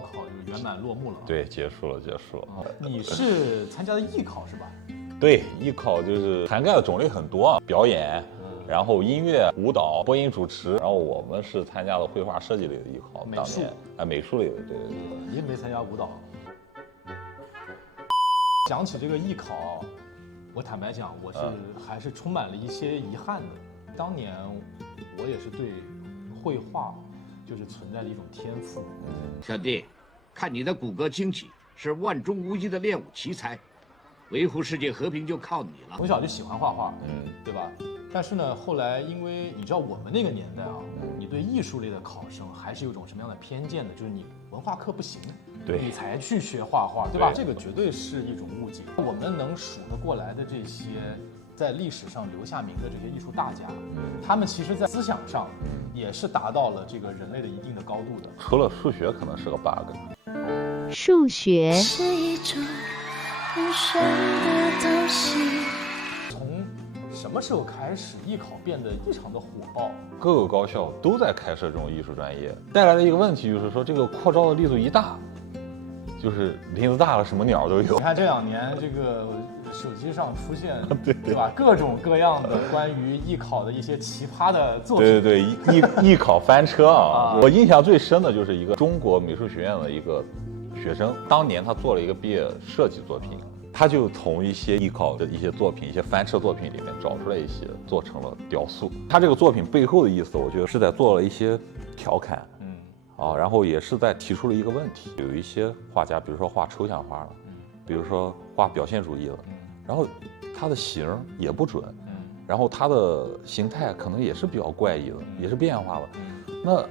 高考就圆满落幕了。对，结束了。你是参加的艺考是吧？对，艺考就是涵盖的种类很多啊，表演，然后音乐、舞蹈、播音主持，然后我们是参加了绘画设计类的艺考，美术美术类的，对。你也没参加舞蹈。讲起这个艺考，我坦白讲，我还是充满了一些遗憾的。当年我也是对绘画就是存在的一种天赋。小弟，看你的骨骼惊奇，是万中无一的练武奇才，维护世界和平就靠你了。从小就喜欢画画，对吧？但是呢，后来因为你知道我们那个年代啊，你对艺术类的考生还是有种什么样的偏见的，就是你文化课不行，对，你才去学画画，对吧？这个绝对是一种误解。我们能数得过来的这些在历史上留下名的这些艺术大家，他们其实在思想上也是达到了这个人类的一定的高度的。除了数学可能是个 bug。数学是一种无声的东西。从什么时候开始，艺考变得异常的火爆？各个高校都在开设这种艺术专业，带来的一个问题就是说，这个扩招的力度一大，就是林子大了，什么鸟都有。你看这2年这个手机上出现，对吧？各种各样的关于艺考的一些奇葩的作品。对，艺考翻车啊！我印象最深的就是一个中国美术学院的一个学生，当年他做了一个毕业设计作品，他就从一些艺考的一些作品、一些翻车作品里面找出来一些，做成了雕塑。他这个作品背后的意思，我觉得是在做了一些调侃，然后也是在提出了一个问题。有一些画家，比如说画抽象画了，比如说画表现主义了，然后他的形也不准，然后他的形态可能也是比较怪异的，也是变化的。那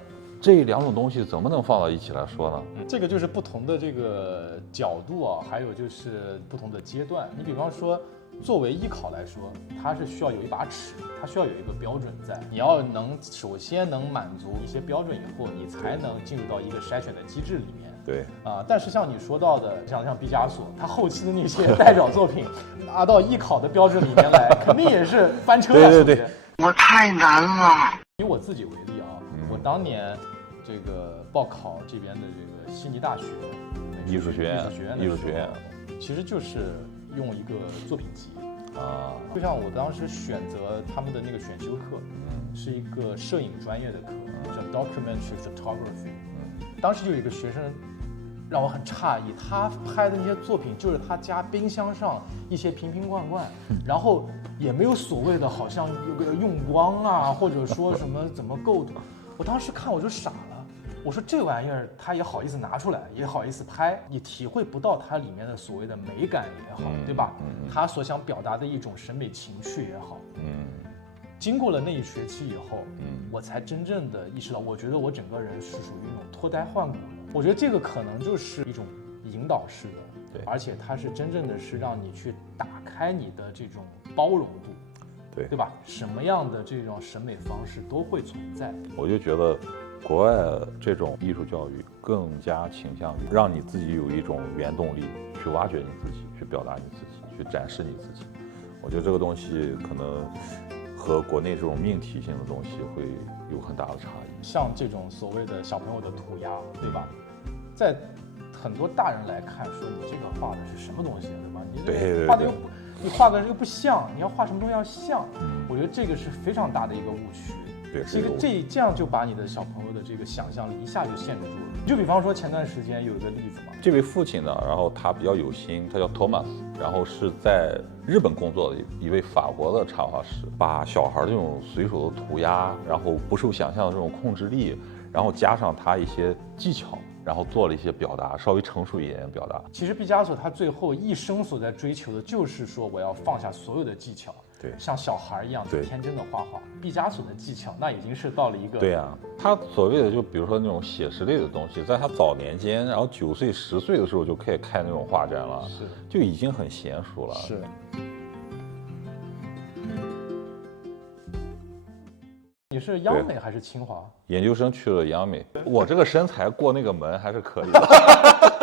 这2种东西怎么能放到一起来说呢？这个就是不同的这个角度啊，还有就是不同的阶段。你比方说，作为艺考来说，它是需要有一把尺，它需要有一个标准在。你要首先能满足一些标准以后，你才能进入到一个筛选的机制里面。对但是像你说到的，像毕加索，他后期的那些代表作品拿到艺考的标准里面来，肯定也是翻车呀。对，我太难了。以我自己为例啊，我当年这个报考这边的这个悉尼大学艺术学院，其实就是用一个作品集就像我当时选择他们的那个选修课，是一个摄影专业的课，叫 Documentary Photography。当时就有一个学生让我很诧异，他拍的那些作品就是他家冰箱上一些瓶瓶罐罐，然后也没有所谓的好像用光啊，或者说什么怎么构图。我当时看我就傻了，我说这玩意儿他也好意思拿出来，也好意思拍，你体会不到它里面的所谓的美感也好，对吧？他所想表达的一种审美情趣也好，经过了那1学期以后，我才真正的意识到，我觉得我整个人是属于一种脱胎换骨的。我觉得这个可能就是一种引导式的，对，而且它是真正的是让你去打开你的这种包容度，对吧？什么样的这种审美方式都会存在。我就觉得国外这种艺术教育更加倾向于让你自己有一种原动力去挖掘你自己，去表达你自己，去展示你自己。我觉得这个东西可能和国内这种命题性的东西会有很大的差异。像这种所谓的小朋友的涂鸦，对吧？在很多大人来看，说你这个画的是什么东西，对吧？你这个画的又不，你画的又不像，你要画什么东西要像。我觉得这个是非常大的一个误区。这样就把你的小朋友的这个想象力一下就限制住了。就比方说前段时间有一个例子嘛，这位父亲呢，然后他比较有心，他叫 Thomas， 然后是在日本工作的一位法国的插画师，把小孩这种随手的涂鸦，然后不受想象的这种控制力，然后加上他一些技巧，然后做了一些表达，稍微成熟一点的表达。其实毕加索他最后一生所在追求的就是说，我要放下所有的技巧，对，像小孩一样天真的画画。毕加索的技巧那已经是到了一个，对啊，他所谓的就比如说那种写实类的东西，在他早年间，然后9岁10岁的时候就可以开那种画展了，就已经很娴熟了。是。你是央美还是清华？研究生去了央美，我这个身材过那个门还是可以的。